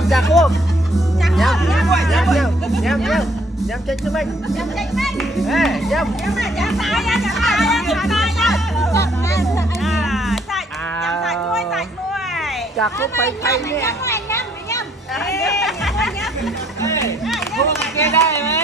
nhầm chả khô nhầm chết cho mình ê nhầm chả khô phải phải nè khô cái đây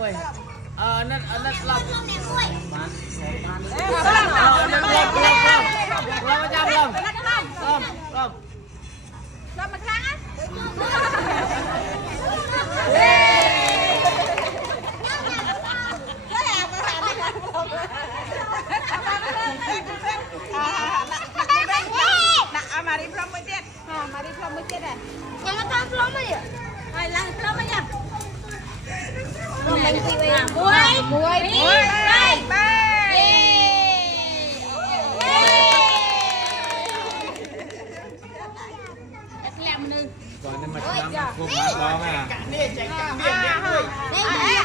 mấy còn nhưng mà chúng ta không bán bóng à